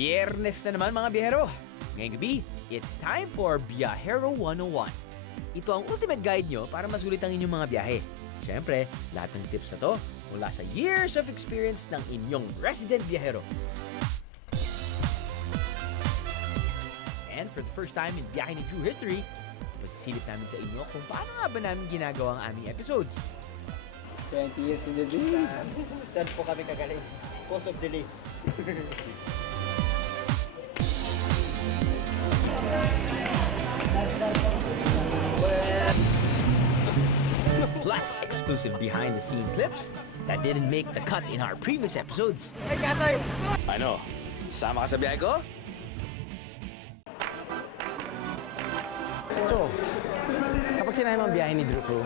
Biyernes na naman mga biyahero. Ngayong gabi, it's time for Biyahero 101. Ito ang ultimate guide nyo para masulit ang inyong mga biyahe. Siyempre, lahat ng tips na to mula sa years of experience ng inyong resident biyahero. And for the first time in Biyahe ni True History, masisilip namin sa inyo kung paano nga ba namin ginagawa ang aming episodes. 20 years in the business. Saan po kami kagaling? Cause of delay. Plus exclusive behind-the-scene clips that didn't make the cut in our previous episodes. Ay, Katoy! Ano? Sama ka sa biyahe ko? So, kapag sinabi mong biyahe ni Drew Crew,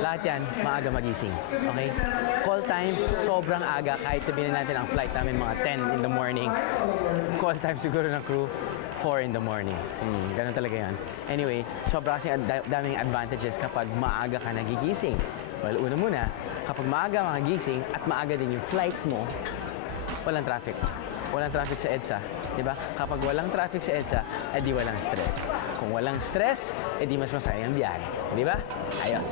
lahat yan maaga magising. Okay? Call time, sobrang aga. Kahit sabihin natin ang flight namin mga 10 in the morning. Call time siguro ng crew, 4 in the morning. Ganun talaga yan. Anyway, sobra kasi daming advantages kapag maaga ka nagigising. Well, una muna, kapag maaga magising at maaga din yung flight mo, walang traffic. Walang traffic sa EDSA. Diba? Kapag walang traffic sa EDSA, edi walang stress. Kung walang stress, edi mas masaya ang biyahe. Diba? Ayos.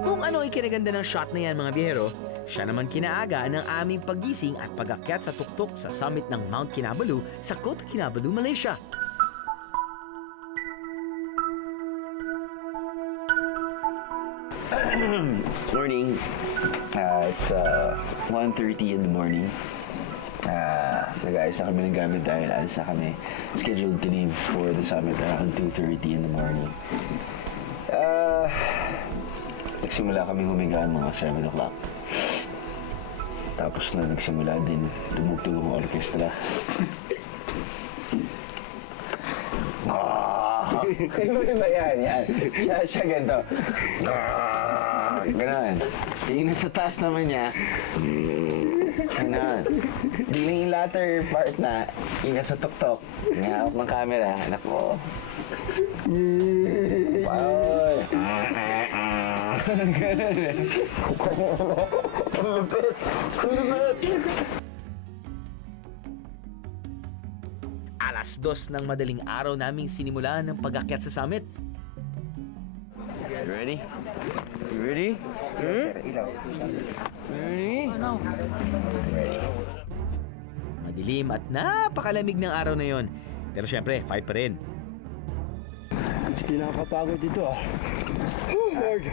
Kung ano ikinaganda ng shot na yan mga biyahero, siya naman kinaaga ng aming pagising at pag-akyat sa tuktok sa summit ng Mount Kinabalu sa Kota Kinabalu, Malaysia. Morning. It's 1:30 in the morning. Nag-ayos na kami ng gamit dahil alis na kami. Scheduled to leave for the summit around 2:30 in the morning. Nagsimula kami humiga mga 7 o'clock. Tapos na nagsimula din tumugtog ang orkestra. Iba yan. Siya ganito. Ganon. Yung nasa taas naman niya, ganon. Yung latter part na, yung nasa tuktok, hawak ng camera, anak ko. Wow. Alas 2 ng madaling araw naming sinimulan ng pag-akyat sa summit. You ready? You ready? Ready? Madilim at napakalamig ng araw na yon. Pero syempre, fight pa rin. Hindi nakakapagod dito ah. Oh, Lord!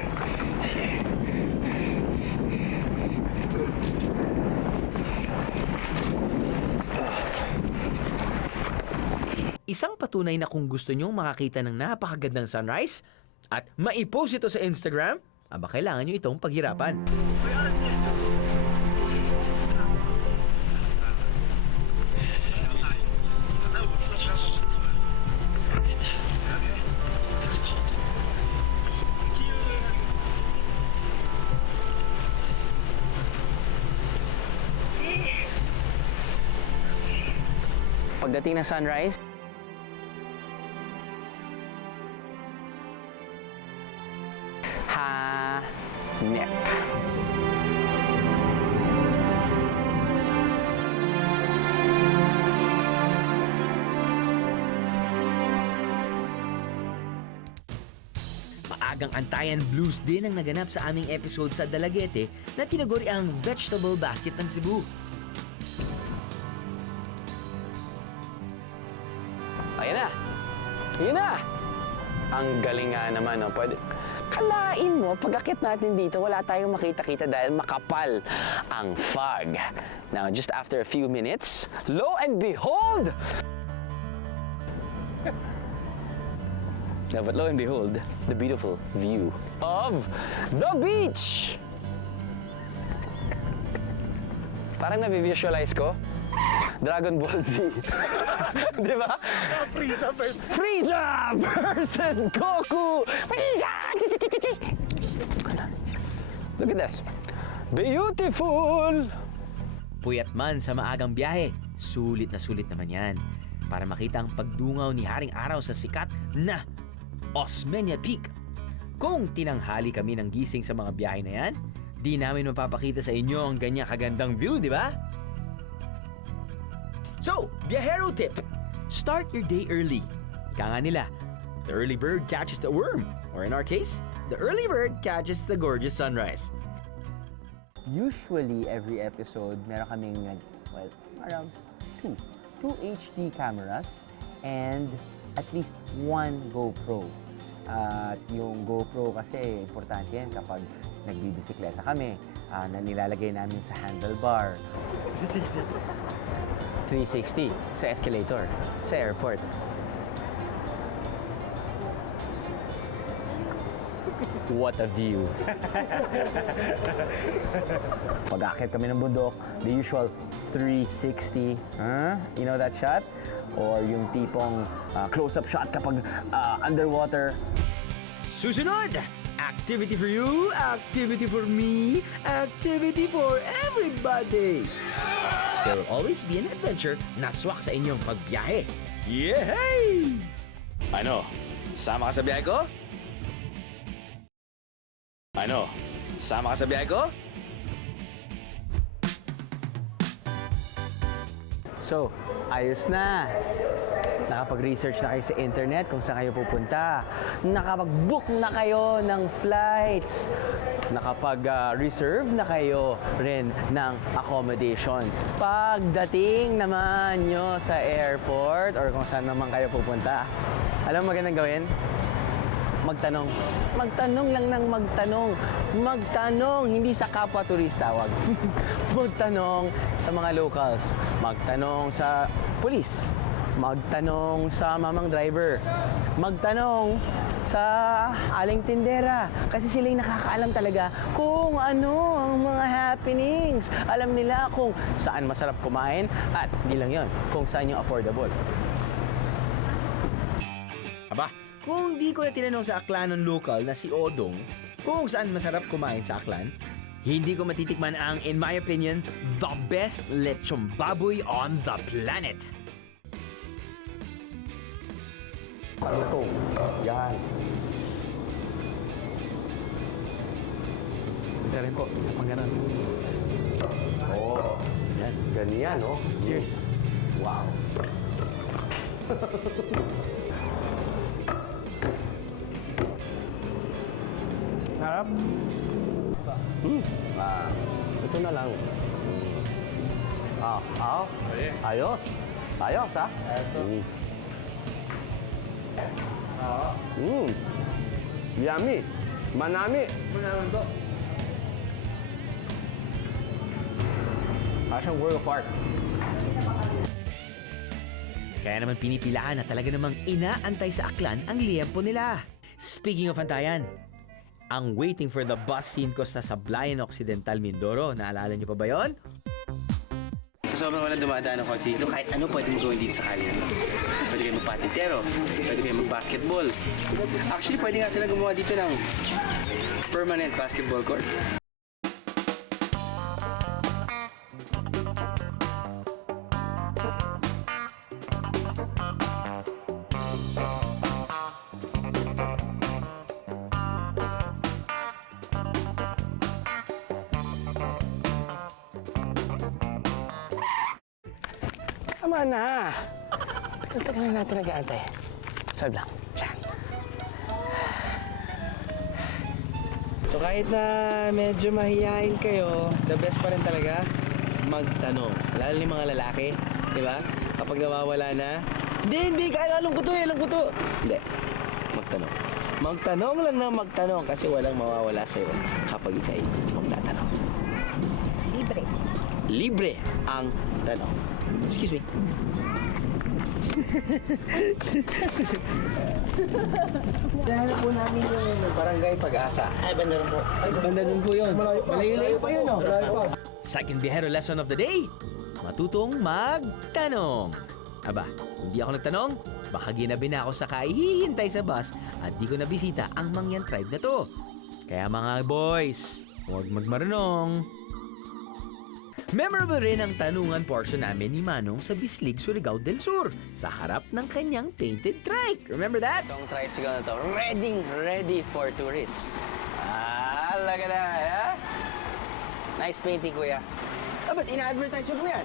Isang patunay na kung gusto nyong makakita ng napakagandang sunrise at maipost ito sa Instagram, aba kailangan nyo itong paghirapan. Pagdating ng sunrise, hanep. Maagang antayan blues din ang naganap sa aming episode sa Dalagete na tinaguri ang Vegetable Basket ng Cebu. Ayan na! Ayan na! Ang galing nga naman, no? Pwede... Kalain mo, pag-akit natin dito, wala tayong makita-kita dahil makapal ang fog. Now, just after a few minutes, lo and behold! Now, but lo and behold, the beautiful view of the beach! Parang nabivisualize ko, Dragon Ball Z. Di ba? Frieza versus Goku! Frieza! Look at this. Beautiful! Puyat man sa maagang biyahe, sulit naman yan. Para makita ang pagdungaw ni Haring Araw sa sikat na Osmeña Peak. Kung tinanghali kami ng gising sa mga biyahe na yan, di namin mapapakita sa inyo ang ganyang kagandang view, di ba? So, biyahero tip. Start your day early. Ika nga nila, the early bird catches the worm. Or in our case, the early bird catches the gorgeous sunrise. Usually, every episode, meron kaming, around two HD cameras and at least one GoPro. At yung GoPro kasi, importante yan kapag nagbibisikleta kami na nilalagay namin sa handlebar. 360 sa escalator, sa airport. What a view! Pag-akit kami ng bundok, the usual 360. You know that shot? Or yung tipong close-up shot kapag underwater. Susunod! Activity for you, activity for me, activity for everybody! There will always be an adventure na swak sa inyong pagbiyahe. Yehey! Ano? Sama ka sa biyahe ko? Ano? Sama ka sa biyahe ko? So, ayos na. Nakapag-research na kayo sa internet kung saan kayo pupunta. Nakapag-book na kayo ng flights. Nakapag-reserve na kayo rin ng accommodations. Pagdating naman nyo sa airport or kung saan naman kayo pupunta, alam mo magandang gawin? Magtanong. Magtanong lang ng magtanong. Magtanong, hindi sa kapwa turista, wag. Magtanong sa mga locals. Magtanong sa pulis. Magtanong sa mamang driver. Magtanong sa aling tindera. Kasi sila yung nakakaalam talaga kung ano ang mga happenings. Alam nila kung saan masarap kumain at hindi lang yun, kung saan yung affordable. Aba, kung di ko na tinanong sa Aklanon local na si Odong kung saan masarap kumain sa Aklan, hindi ko matitikman ang, in my opinion, the best lechon baboy on the planet. Ito. Yan. Isa rin po, pang ganun. Oh. Yan. Ganyan, oh. Cheers. Wow. Harap. Ito na lang. Ayos. Ayos, ha? Yummy. Manami. Asyang World of Art. Kaya naman pinipilaan na talaga namang inaantay sa Aklan ang liempo nila. Speaking of antayan, ang waiting for the bus scene ko sa Sablayan Occidental Mindoro. Naalala niyo pa ba yon? Sa sobrang walang dumadaan ng kotse dito, kahit ano pwede mo gawin dito sa kalye. Pwede kayo magpatintero, pwede kayo mag-basketball. Actually, pwede nga sila gumawa dito ng permanent basketball court. Tama na. Tagal na natin nag-aantay. Sabi lang. Tiyan. So kahit na medyo mahihain kayo, the best pa rin talaga, magtanong. Lalo yung mga lalaki, di ba? Kapag nawawala na, hindi, alam ko to. Hindi, magtanong. Magtanong lang na magtanong kasi walang mawawala sa'yo kapag ikay magtatanong. Libre ang tanong. Excuse me. Dahil po namin yung Barangay Pag-asa. Ay, banda rin po. Banda rin po yun. Malayo-layo pa yun, no? Second biyahero lesson of the day, matutong magtanong. Aba, hindi ako nagtanong, baka ginabi na ako sa kahihintay sa bus at di ko nabisita ang Mangyan tribe na to. Kaya mga boys, huwag magmarunong. Memorable rin ang tanungan portion namin ni Manong sa Bislig, Surigao del Sur sa harap ng kanyang painted trike. Remember that? Itong tricycle na to, ready for tourists. Look at that, ha? Nice painting, kuya. Ba't ina-advertise mo yan?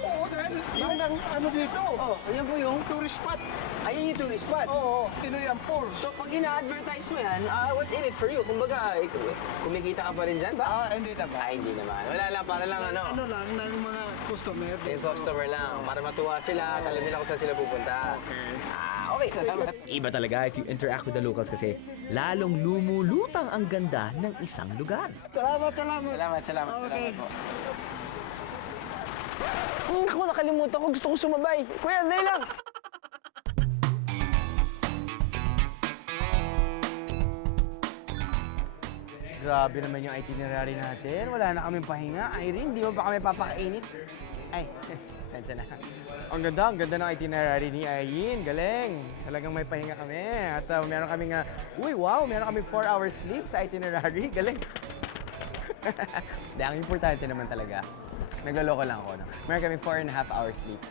Oo, dahil yung ano dito, Oh, yan po yung... tourist spot. Ayan yung tourist spot. Oo, Tinoy Falls. So, pag ina-advertise mo yan, what's in it for you? Kumbaga, kumikita ka pa rin dyan ba? Hindi na ba? Hindi naman. Wala lang, para lang ano. Ano lang, ng mga customer. Yung customer lang, para matuwa sila at alam nila kung saan sila pupunta. Okay, salamat. Iba talaga if you interact with the locals kasi lalong lumulutang ang ganda ng isang lugar. Salamat Okay. po. Ako, nakalimutan ko. Gusto ko sumabay. Kuya, dali lang. Grabe naman yung itinerary natin. Wala na kaming pahinga. Irene, di ba kami papakainit? Ay, sensya na. Ang ganda ng itinerary ni Irene. Galing. Talagang may pahinga kami. At meron kaming, meron kaming 4 hours sleep sa itinerary. Galing. Hindi, ang importante naman talaga. Nagloloko lang ako. No? Meron kaming 4.5 hours sleep.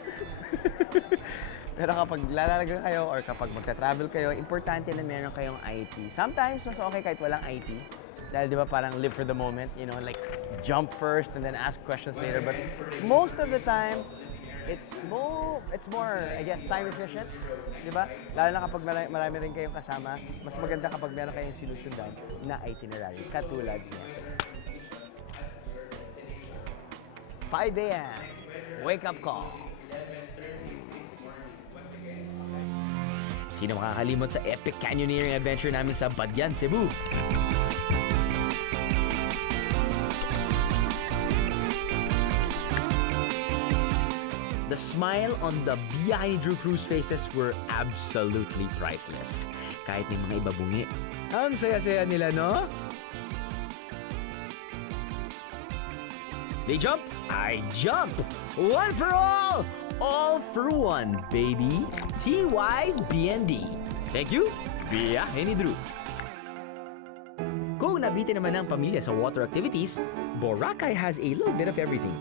Pero kapag lalalaga kayo or kapag magta-travel kayo, importante na meron kayong IT. Sometimes, mas okay kahit walang IT. Dahil di ba parang live for the moment, you know, like jump first and then ask questions later. But most of the time, it's more, I guess, time efficient. Di ba? Lalo na kapag marami rin kayong kasama, mas maganda kapag meron kayong sinusundan na itinerary. Katulad niya. 5 a.m. Wake up call. Sino makakalimot sa epic canyoneering adventure namin sa Badyan, Cebu? The smile on the biyahe ni Drew Cruz faces were absolutely priceless. Kahit may mga ibabungi. Ang saya-saya nila, no? They jump, I jump. One for all for one, baby. TYBND. Thank you, biyahe ni Drew. Kung nabitin naman ang pamilya sa water activities, Boracay has a little bit of everything.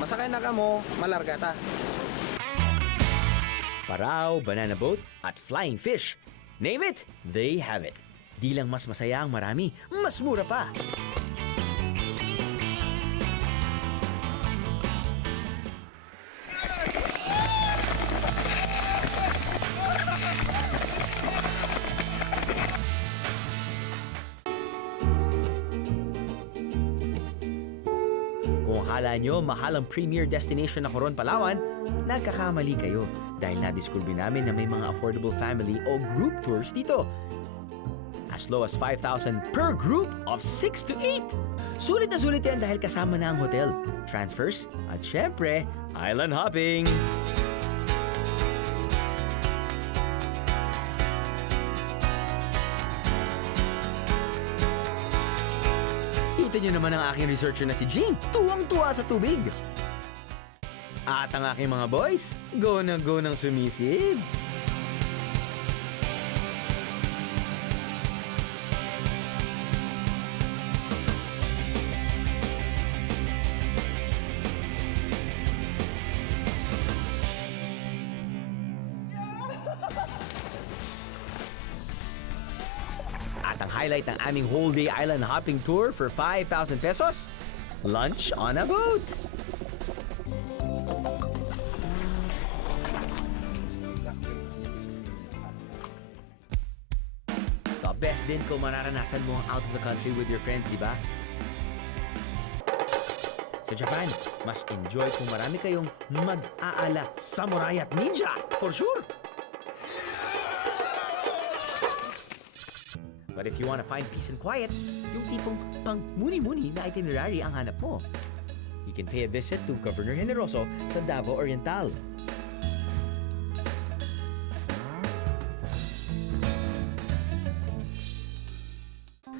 Masakay na ka mo, malarga ta. Parao, banana boat, at flying fish. Name it, they have it. Di lang mas masaya ang marami, mas mura pa. Kung akala nyo mahal ang premier destination na Coron, Palawan, nagkakamali kayo dahil nadiscover namin na may mga affordable family o group tours dito. As low as 5,000 per group of 6 to 8. Sulit na sulit yan dahil kasama na ang hotel, transfers, at syempre, island hopping. Kita nyo naman ang aking researcher na si Jane, tuwang-tuwa sa tubig. At ang aking mga boys, go na go ng sumisid. At ang highlight ng aming whole day island hopping tour for 5,000 pesos, lunch on a boat. The best din kung mararanasan mo ang out of the country with your friends, di ba? Sa Japan, mas enjoy kung marami kayong mag-aala samurai at ninja, for sure! But if you want to find peace and quiet, yung tipong pang muni-muni na itinerary ang hanap mo, you can pay a visit to Governor Generoso sa Davao Oriental.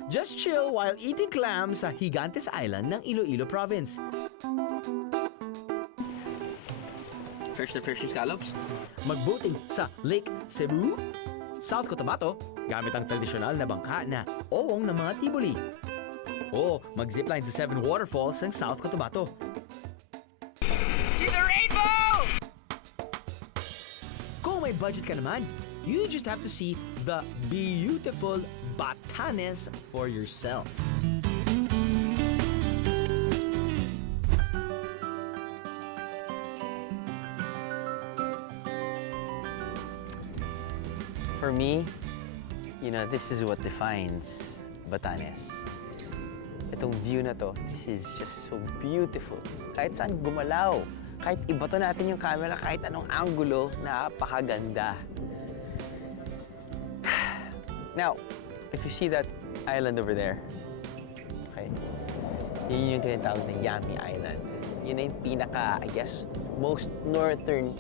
Just chill while eating clams sa Gigantes Island ng Iloilo Province. Fresh na fresh yung scallops. Mag-boating sa Lake Cebu, South Cotabato, gamit ang tradisyonal na bangka na owong ng mga Tiboli. O mag-zipline sa 7 waterfalls ng South Cotabato. Kung may budget ka naman, you just have to see the beautiful Batanes for yourself. For me, this is what defines Batanes. Itong view na to, this is just so beautiful. Kahit saan gumalaw, kahit ibato natin yung camera, kahit anong angulo, napakaganda. Now, if you see that island over there, okay, yun yung tinatawag na Yami Island. Yun na yung pinaka, I guess, most northern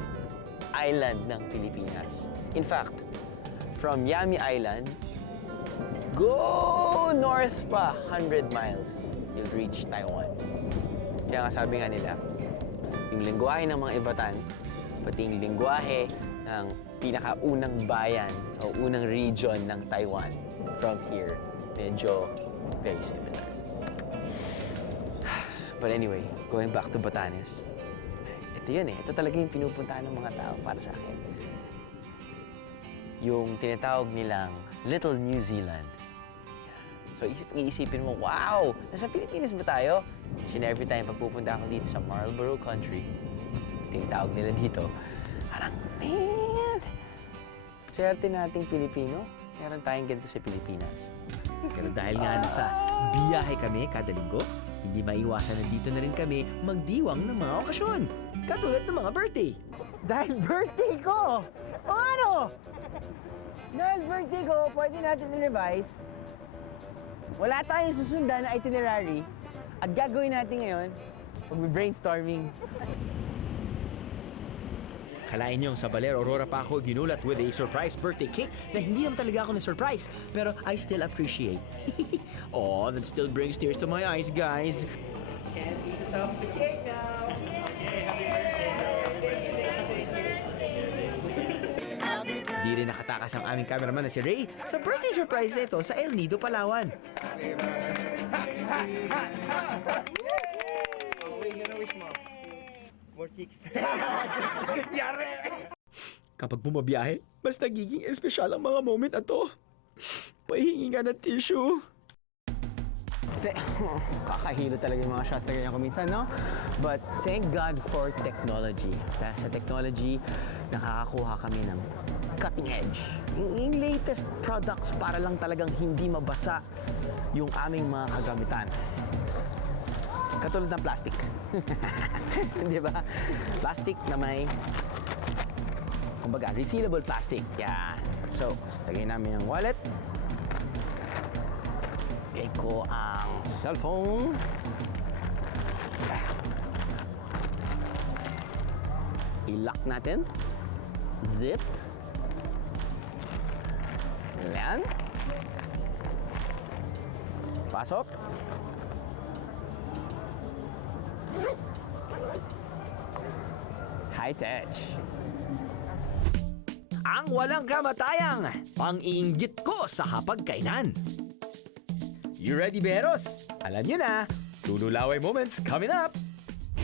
island ng Pilipinas. In fact, from Yami Island, go north pa 100 miles, you'll reach Taiwan. Kaya nga sabi nga nila, yung lengguwahe ng mga Ivatan, pati yung lengguwahe ng pinakaunang bayan o unang region ng Taiwan from here, medyo very similar. But anyway, going back to Batanes, ito yun eh. Ito talaga yung pinupuntahan ng mga tao para sa akin. Yung tinatawag nilang Little New Zealand. So, iisipin mo, wow! Nasa Pilipinas ba tayo? So, every time pagpupunta ako dito sa Marlborough Country, ito yung tawag nila dito, parang, man! Swerte nating Pilipino, meron tayong ganito sa Pilipinas. Pero dahil nga nasa biyahe kami kada linggo, hindi maiwasan na dito na rin kami magdiwang ng mga okasyon. Katulad ng mga birthday. Dahil birthday ko! O ano? Dahil birthday ko, pwede natin i-revise. Wala tayong susundan na itinerary. At gagawin natin ngayon, mag-brainstorming. Kalain niyong sa Baler Aurora pa ako ginulat with a surprise birthday cake na hindi naman talaga ako na-surprise. Pero I still appreciate. Oh, that still brings tears to my eyes, guys. Can't eat the top of the cake now. Di rin nakatakas ang aming cameraman na si Ray sa birthday surprise na ito sa El Nido, Palawan. Kapag bumabiyahe, mas nagiging espesyal ang mga moment na to. Pahingi nga ng tissue. Kakahilo talaga yung mga shots na ganyan ko minsan, no? But thank God for technology. Dahil sa technology, nakakakuha kami ng cutting edge. Yung latest products para lang talagang hindi mabasa yung aming mga kagamitan. Katulad ng plastic. Di ba? Plastic na may, kumbaga, resealable plastic. Yan. So, lagay namin yung wallet. Lagay ko ang cellphone. I-lock natin. Zip. Yan. Pasok. High-tech. Ang walang kamatayang pang-iinggit ko sa hapagkainan. You ready, Beros? Alam nyo na, Lululaway moments coming up!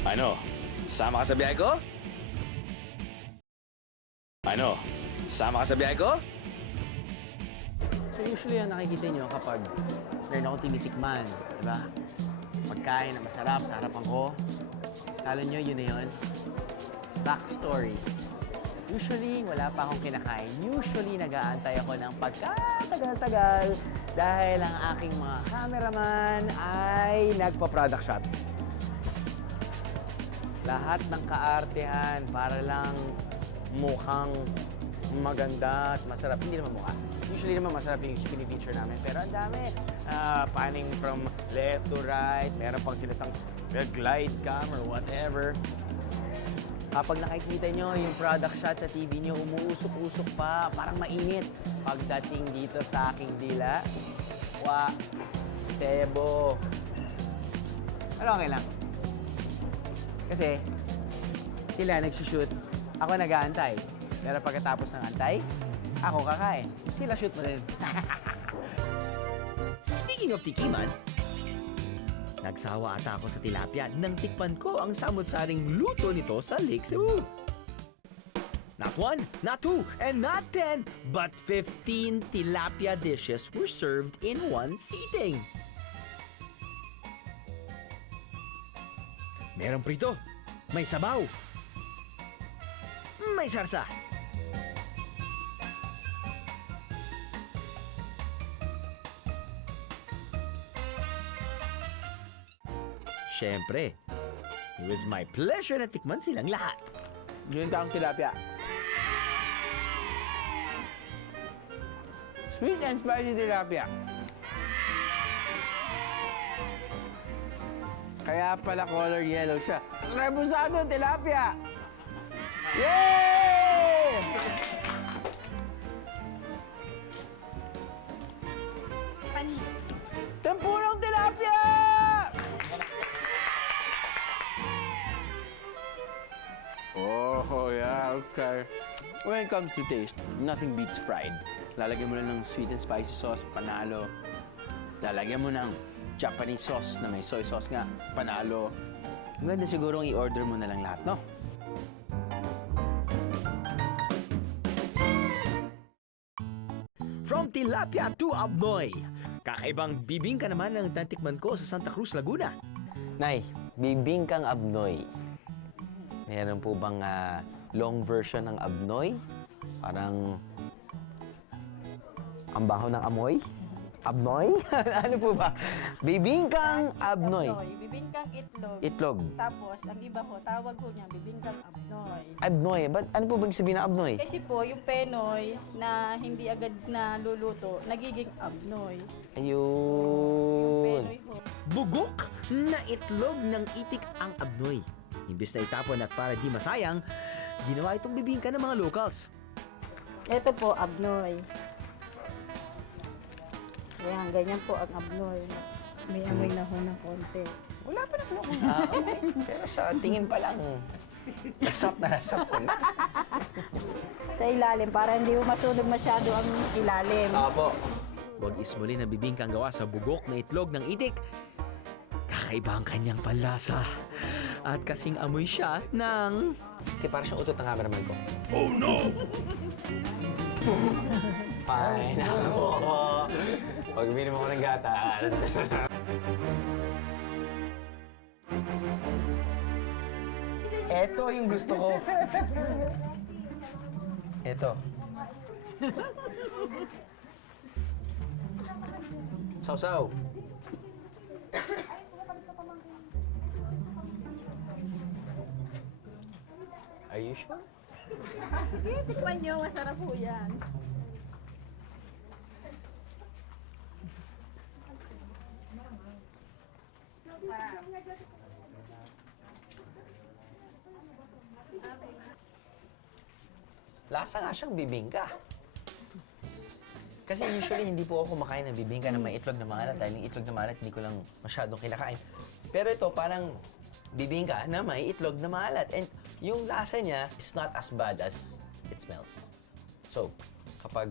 Ano? Sama ka sa biyahe ko? Ano? Sama ka sa biyahe ko? So usually ang nakikita nyo kapag meron akong tinitikman, di ba? Pagkain na masarap sa harapan ko. Kala nyo yun na yun? Backstory. Usually, wala pa akong kinakain. Usually, nag-aantay ako ng pagkatagal-tagal dahil ang aking mga cameraman ay nagpa-product shot. Lahat ng kaartehan para lang mukhang maganda at masarap. Hindi naman mukha. Usually naman masarap yung pinifeature namin. Pero ang dami. Panning from left to right. Meron pang silasang glide cam or whatever. Kapag nakikita nyo yung product shot sa TV nyo, umuusok-usok pa, parang mainit. Pagdating dito sa aking dila, sebo. Pero okay lang. Kasi sila nagsushoot, ako nag-aantay. Pero pagkatapos ng antay, ako kakain. Sila shoot mo rin. Speaking of tikiman, Nagsawa ata ako sa tilapia nang tikpan ko ang samot-saring luto nito sa Lake Cebu. Not 1, not 2, and not 10, but 15 tilapia dishes were served in one sitting. Merong prito, may sabaw, may sarsa. Siyempre, it was my pleasure na tikman silang lahat. Ginintang tilapia. Sweet and spicy tilapia. Kaya pala color yellow siya. Rebusado tilapia! Yay! Tempurang tilapia! Oh, yeah, okay. When it comes to taste, nothing beats fried. Lalagyan mo lang ng sweet and spicy sauce, panalo. Lalagyan mo ng Japanese sauce na may soy sauce nga, panalo. Maganda siguro i-order mo na lang lahat, no? From tilapia to abnoy. Kakaibang bibingka naman ang natikman ko sa Santa Cruz, Laguna. Nay, bibingkang abnoy. Meron po bang long version ng abnoy? Parang ang baho ng amoy? Abnoy? Ano po ba? Bibingkang abnoy. Bibingkang itlog. Itlog. Tapos, ang iba ho, tawag ho niya, bibingkang abnoy. Abnoy. Ano po bang sabihin ng abnoy? Kasi po, yung penoy na hindi agad na luluto, nagiging abnoy. Ayun. Penoy ho. Bugok na itlog ng itik ang abnoy. Imbis na itapon at para di masayang, ginawa itong bibingka ng mga locals. Ito po, abnoy. Ayan, ganyan po ang abnoy. May amoy na ho ng konti. Wala pa naman akong amoy. Pero sa tingin pa lang, lasap na ko na. Sa ilalim, para hindi ho masunog masyado ang ilalim. Apo. Bogis muli na bibingkang gawa sa bugok na itlog ng itik. Kakaiba ang kanyang panlasa. At kasing amoy siya ng... Kaya parang siyang utot ng haba naman ko. Oh no! Fine ako. Pag uminom ako ng gatas. Eto yung gusto ko. Eto. Sausaw. Are you sure? Sige, tikman nyo. Masarap po yan. Lasa nga siyang bibingka. Kasi usually hindi po ako kumakain ng bibingka na may itlog na maalat dahil yung itlog na maalat hindi ko lang masyadong kinakain. Pero ito parang bibingka na may itlog na maalat. And yung lasa niya is not as bad as it smells. So, kapag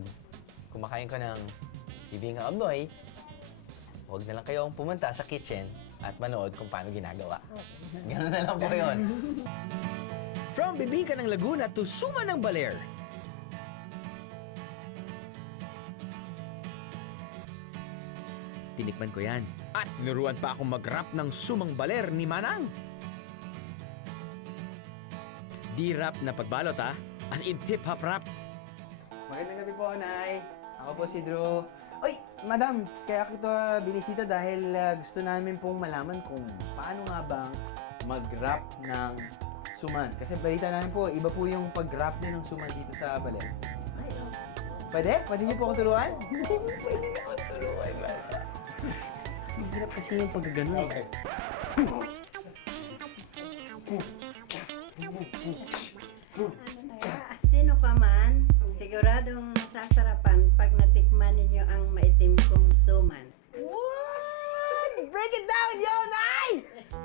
kumakain ka ng bibingka abnoy, huwag na lang kayong pumunta sa kitchen at manood kung paano ginagawa. Ganun na lang po yun. From bibingka ng Laguna to Suma ng Baler. Tinikman ko yan. At ninuruan pa akong mag-rap ng Sumang Baler ni Manang. Di rap na pagbalot ha, as in hip-hop rap. Magandang gabi po, Nay. Ako po si Drew. Oy, Madam, kaya kita binisita dahil gusto namin pong malaman kung paano nga bang mag-rap ng suman. Kasi balita namin po, iba po yung pag-rap niyo ng suman dito sa Baler. Pwede? Pwede niyo po akong turuan? Pwede niyo akong turuan, bata. Kasi hirap kasi yung pag-gano'n. Okay. Sino pa man, siguradong sasarapan pag natikman ninyo ang maitim kong suman. What? Break it down, yo, Nay!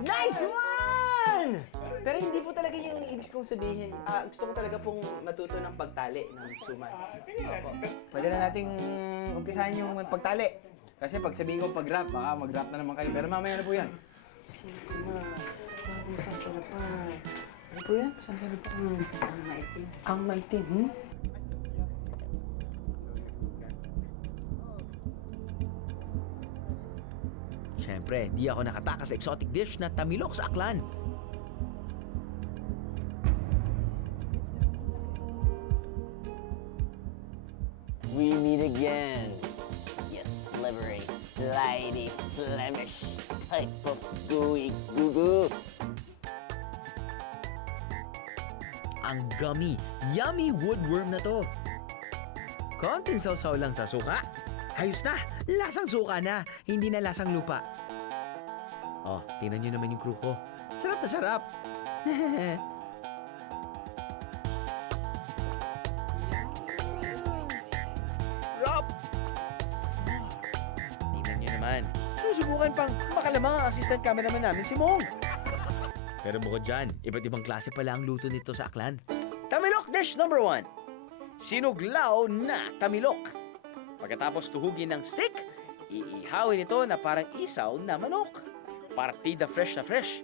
Nice one! Pero hindi po talaga yung ibig kong sabihin. Gusto ko talaga pong matuto ng pagtali ng suman. Opo. Pwede na nating umpisahan yung pagtali. Kasi pag sabihin ko pag-rap, baka mag-rap na naman kayo. Pero mamaya na po yan. Bagong sasarapan. Ano po yan? Sasarapan. Ang maitim. Ang maitim, hmm? Siyempre, di ako nakatakas sa exotic dish na tamilok sa Aklan. We meet again. Yes, livery, flighty, Flemish type of gooey goo. Ang gummy, yummy woodworm na to. Konting sausaw lang sa suka. Ayos na, lasang suka na, hindi na lasang lupa. Oh, tingnan nyo naman yung crew ko. Sarap na sarap. Rob! Tingnan nyo naman. Susubukan pang makalamang ang assistant cameraman namin si Mong. Pero bukod dyan, iba't ibang klase pala ang luto nito sa Aklan. Tamilok dish number 1. Sinuglaw na tamilok. Pagkatapos tuhugin ng stick, iihawin ito na parang isaw na manok. Partida fresh na fresh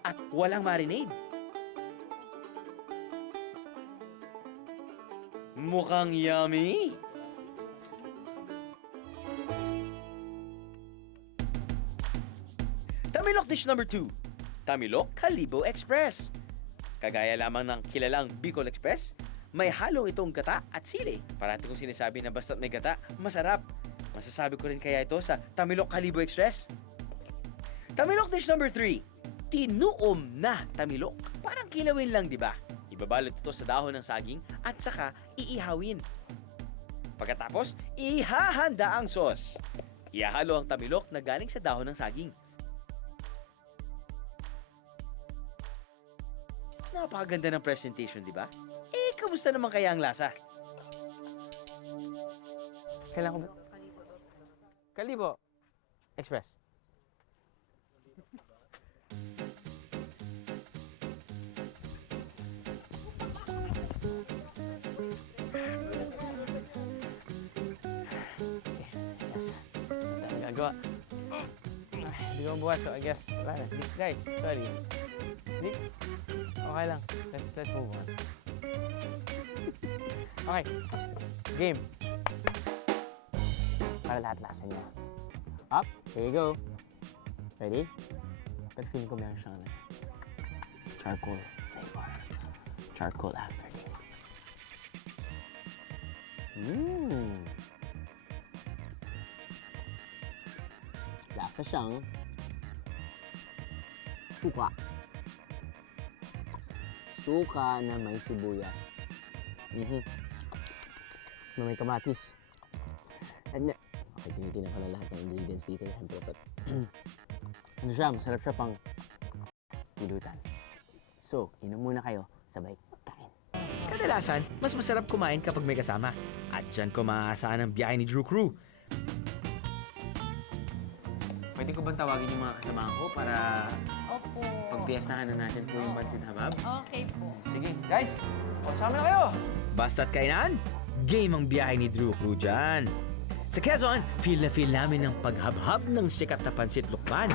at walang marinade. Mukhang yummy! Tamilok dish number 2. Tamilok Kalibo Express. Kagaya lamang ng kilalang Bicol Express, may halong itong gata at sili. Parati kong sinasabi na basta't may gata, masarap. Masasabi ko rin kaya ito sa Tamilok Kalibo Express. Tamilok dish number 3. Tinuom na tamilok. Parang kilawin lang, di ba? Ibabalot ito sa dahon ng saging at saka iihawin. Pagkatapos, ihahanda ang sauce. Ihahalo ang tamilok na galing sa dahon ng saging. Napakaganda ng presentation, di ba? Eh, kamusta naman kaya ang lasa? Kailangan ko ba? Kalibo. Express. Ang gagawa. Hindi ko mabuhat, so I guess, wala na. Guys, sorry. Hindi. Okay lang. Let's move on. Okay. Game. Para lahat lasa niya. Up. Here you go. Ready? Pero feeling ko meron siyang charcoal flavor. Charcoal aftertaste. Lasa siyang suka. Suka na may sibuyas. Na may kamatis. And okay, tinitingnan ko na lahat ng ingredients dito. But, ano siya, masarap siya pang pulutan. So, inom muna kayo, sabay kain. Kadalasan, mas masarap kumain kapag may kasama. At dyan ko maaasahan ang biyahe ni Drew Crew. Pwede ko bang tawagin yung mga kasamahan ko para Opo. pagpiestahan na natin po yung Bansit Habab? Okay po. Sige, guys, kasama na kayo! Basta't kainan, game ang biyahe ni Drew Crew dyan. Sa Quezon, feel na feel namin ang paghabhab ng sikat na pansit lukban.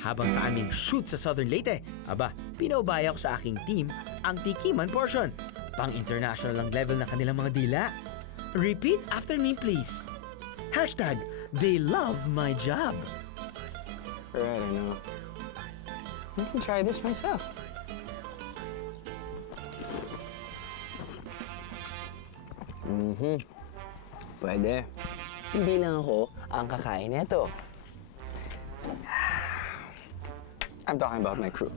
Habang sa aming shoot sa Southern Leyte, aba, pinaubaya ko sa aking team ang tikiman portion. Pang-international ang level ng kanilang mga dila. Repeat after me, please. Hashtag, they love my job. I don't know. I can try this myself. Pwede. Hindi lang ako ang kakain nito. I'm talking about my crew.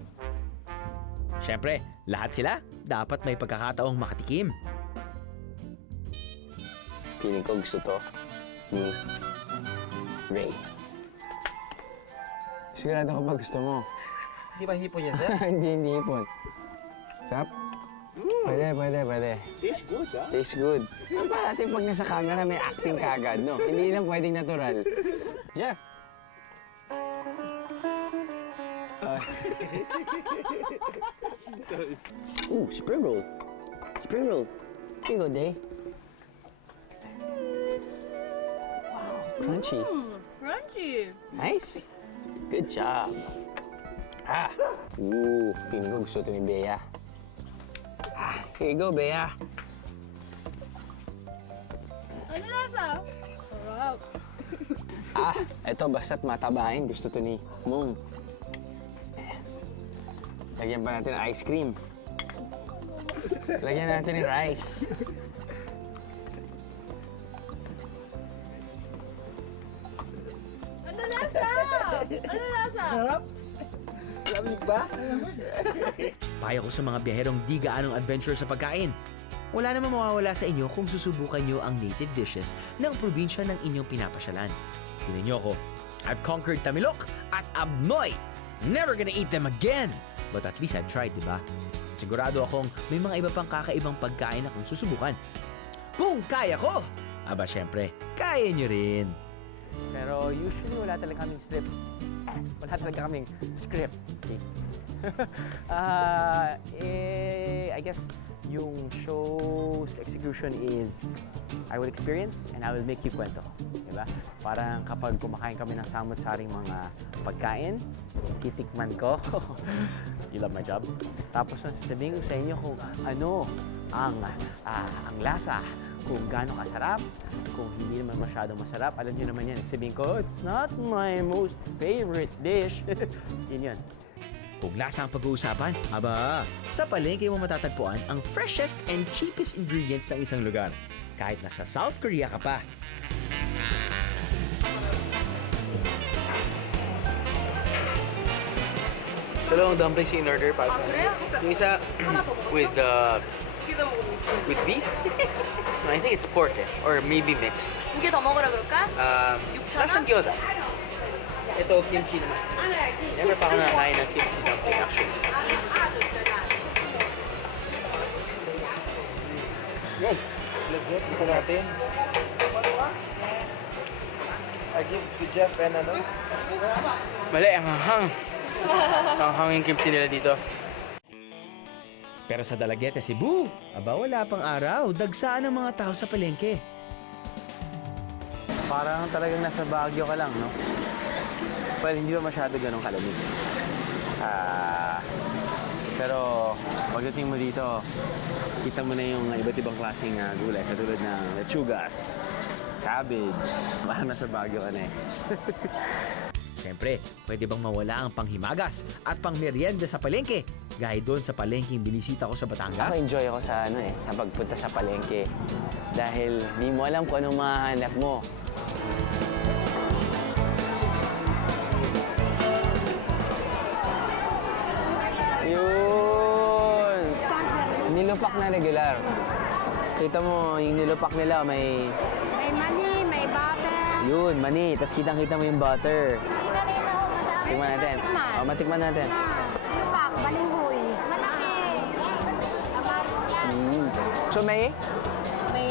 Siyempre, lahat sila dapat may pagkakataong makatikim. Feeling ko gusto to ni Ray. Sigurado ka ba gusto mo? Di ba hipon yan, sir? hindi hipon. Sarap? Pwede. Tastes good, ha? Tastes good. Ang parating pag nasa camera may acting ka agad, no? Hindi lang pwedeng natural. Jeff! Ooh, spring roll. Spring roll. Here you go, Day. Crunchy. Crunchy. Nice. Good job. Ah. Ooh, feeling ko gusto ito ni Bea. Ah, here you go, Bea. Ano lasa? Sarap. Ah, ito basta't matabain. Gusto to ni Mong. Lagyan pa natin ng ice cream. Lagyan natin ng rice. Ano lasa? Ano lasa? Lamig ba? Payo ko sa mga biyaherong di gaanong adventure sa pagkain. Wala namang mawawala sa inyo kung susubukan nyo ang native dishes ng probinsya ng inyong pinapasyalan. Tinan nyo ko, I've conquered Tamilok at Abnoy. Never gonna eat them again. But at least I've tried, diba? Sigurado akong may mga iba pang kakaibang pagkain na kung susubukan. Kung kaya ko! Aba, syempre, kaya nyo rin. Pero usually wala talaga kaming script. Wala talaga kaming script. Okay? I guess yung show's execution is I will experience and I will make you kwento. Diba? Parang kapag kumakain kami ng samot-saring mga pagkain, titikman ko. You love my job. Tapos sasabihin ko sa inyo kung ano ang lasa, kung gaano kasarap, kung hindi naman masyadong masarap. Alam niyo naman yan. Sabihin ko, it's not my most favorite dish. Yun yun. Kung lasa ang pag-uusapan, aba, sa palengke mo matatagpuan ang freshest and cheapest ingredients ng isang lugar. Kahit nasa South Korea ka pa. Dalawang dumplings in order pa sa yung isa with beef. I think it's pork or maybe mixed. 2개 더 먹으라 그럴까? Lasang gyoza. Ito kimchi naman. Never pa ako nakakain ng kimchi dumpling actually. Yan. Legit. Ito natin. I give to Jeff and ano? Mali, ang hang. Ang hanging kimchi nila dito. Pero sa Dalaguete, Cebu, aba wala pang araw, dagsaan ang mga tao sa palengke. Parang talagang nasa Baguio ka lang, no? Well, hindi ba masyado ganun kalamig? Pero pagdating mo dito, kita mo na yung iba't ibang klaseng gulay, katulad ng lechugas, cabbage. Parang nasa Baguio ka na eh. Siyempre, pwede bang mawala ang panghimagas at pangmeryenda sa palengke? Gaya doon sa palengkeng binisita ko sa Batangas. Ako enjoy ako sa sa pagpunta sa palengke. Dahil di mo alam kung anong mahanap mo. Yun! Nilupak na regular. Kita mo, yung nilupak nila may... May mani, may butter. Yun, mani. Tapos kitang-kita mo yung butter. Tikman natin. O, matikman natin. Lupak, balinghoy. Malaki. So may May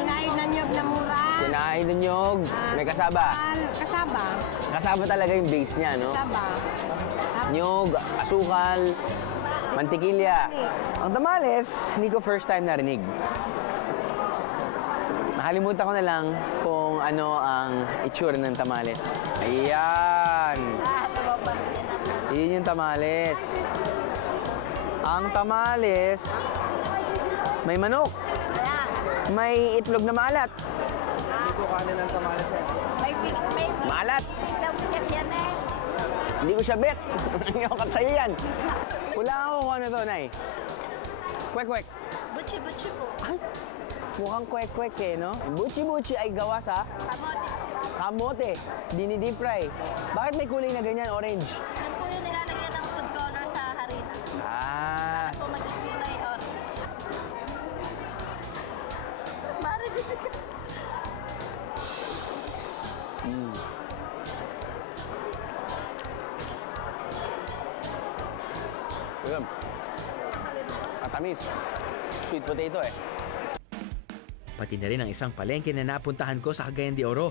kinain na niyog na mura. kinain ng nyog, may kasaba. Kasaba. Kasaba talaga yung base niya, no? Kasaba. Nyog, asukal, mantikilya. Ang tamales, hindi ko first time narinig. Nakalimutan ko na lang kung ano ang itsura ng tamales. Ayan! Yun yung tamales. Ang tamales, may manok. May itlog na maalat. Hindi ko kanin ng tamales eh. May Maalat! damukat yan eh. Hindi ko siya bet. Nangyokap sa'yo yan. Wala ako kung ano to, Nay. Kwek-kwek. Butchi-butchi po. Mukhang kwek-kwek eh, no? Buchi-buchi ay gawa sa kamote. Dini-deep fry. Bakit may kulay na ganyan, orange? Yan po yung nilalagyan ng food color sa harina. Ah, Po magkikulay orange. yun. Matamis. Sweet potato eh. Pati na rin ang isang palengke na napuntahan ko sa Cagayan de Oro.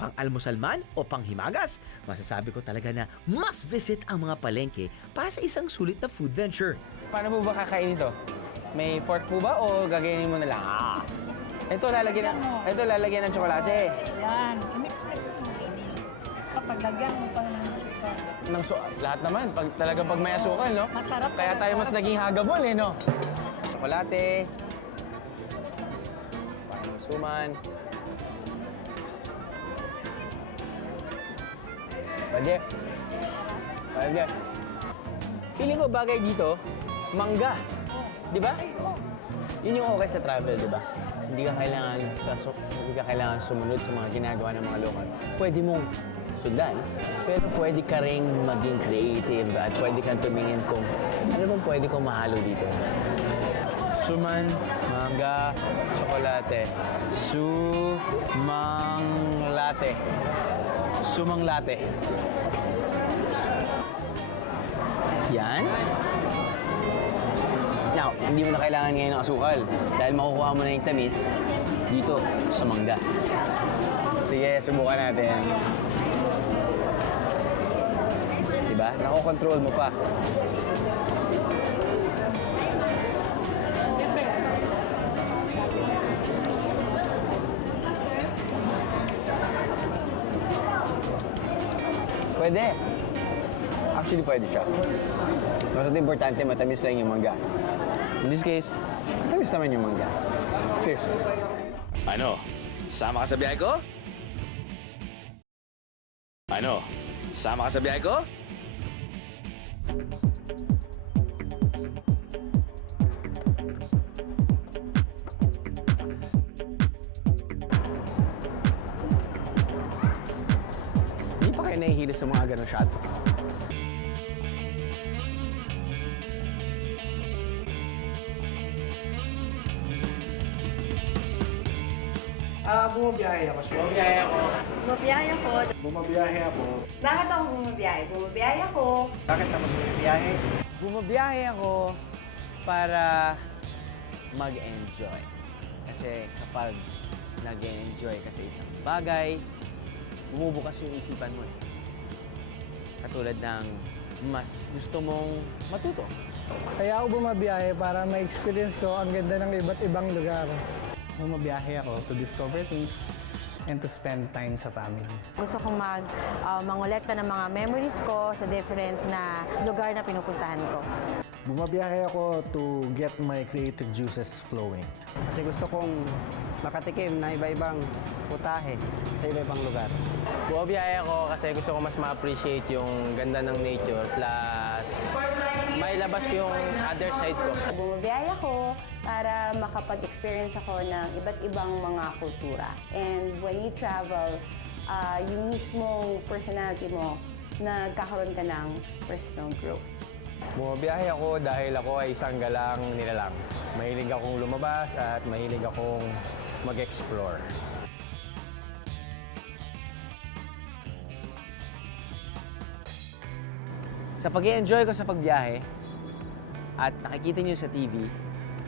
Pang-almusal man o panghimagas, masasabi ko talaga na must visit ang mga palengke para sa isang sulit na food venture. Paano mo ba kakainin to? May fork po ba o gagainin mo na lang? Ito lalagyan ng tsokolate. Yan. Kapag lagyan mo pa ng sugar. Lahat naman, pag may asukal, no? Masarap Kaya tayo mas naging hagabol, eh, no? Tsokolate. Pang-suman. Pwede. Feeling ko bagay dito, mangga. Di ba? Yun yung okay sa travel, di ba? Hindi ka kailangan sumunod sa mga ginagawa ng mga locals. Pwede mong sundan, pero pwede ka ring maging creative at pwede kang tumingin kung ano bang pwede kong mahalo dito. Suman, mangga, tsokolate. Sumang-late. Sumang-late. Yan. Now, hindi mo na kailangan ngayon ng asukal dahil makukuha mo na yung tamis dito sa mangga. Sige, subukan natin. Diba? Nakokontrol mo pa. Pwede. Actually, pwede siya. Basta importante, matamis lang yung mangga. In this case, matamis naman yung mangga. Cheers. Ano? Sama ka sa biyahe ko? Ano? Sama ka sa biyahe ko? Hindi pa kayo nahihilo sa mga ganong shots? Bumabiyahe ako. Bumabiyahe ako. Bakit ako bumabiyahe? Bumabiyahe ako. Bakit ako bumabiyahe? Bumabiyahe ako para mag-enjoy. Kasi kapag nag-enjoy ka sa isang bagay, bumubukas yung isipan mo eh. Katulad ng mas gusto mong matuto. Kaya ako bumabiyahe para ma-experience ko ang ganda ng iba't ibang lugar. Bumabiyahe ako to discover things and to spend time sa family. Gusto kong mangolekta ng mga memories ko sa different na lugar na pinupuntahan ko. Bumabiyahe ako to get my creative juices flowing. Kasi gusto kong makatikim na iba-ibang putahe sa iba-ibang lugar. Bumabiyahe ako kasi gusto ko mas ma-appreciate yung ganda ng nature plus mailabas ko yung other side ko. Bumabiyahe ako para makapag-experience ako ng iba't ibang mga kultura. And when you travel, yung mismong personality mo, nagkakaroon ka ng personal growth. Bumabiyahe ako dahil ako ay isang galang nilalang. Mahilig akong lumabas at mahilig akong mag-explore. Sa pag-i-enjoy ko sa pagbiyahe at nakikita nyo sa TV,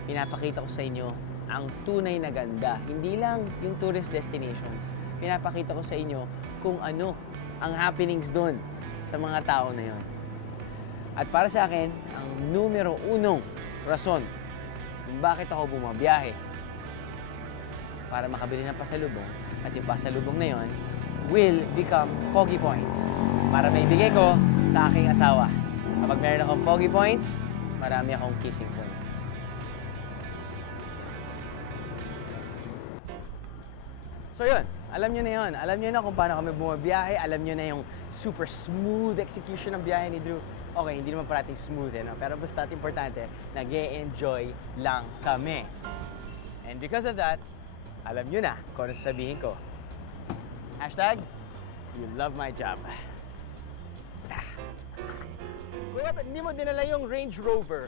pinapakita ko sa inyo ang tunay na ganda. Hindi lang yung tourist destinations. Pinapakita ko sa inyo kung ano ang happenings doon sa mga tao na yon. At para sa akin, ang numero unong rason kung bakit ako bumabiyahe para makabili ng pasalubong at yung pasalubong na yon will become Pogi Points para maibigay ko sa aking asawa. Kapag meron akong Pogi Points, marami akong kissing points. So yun, alam nyo na yun. Alam nyo na kung paano kami bumabiyahe. Alam nyo na yung super smooth execution ng biyahe ni Drew. Okay, hindi naman parating smooth, no? Pero basta importante, nag-e-enjoy lang kami. And because of that, alam nyo na kung ano sasabihin ko. Hashtag, you love my job. Kuya, ba't hindi mo dinala yung Range Rover?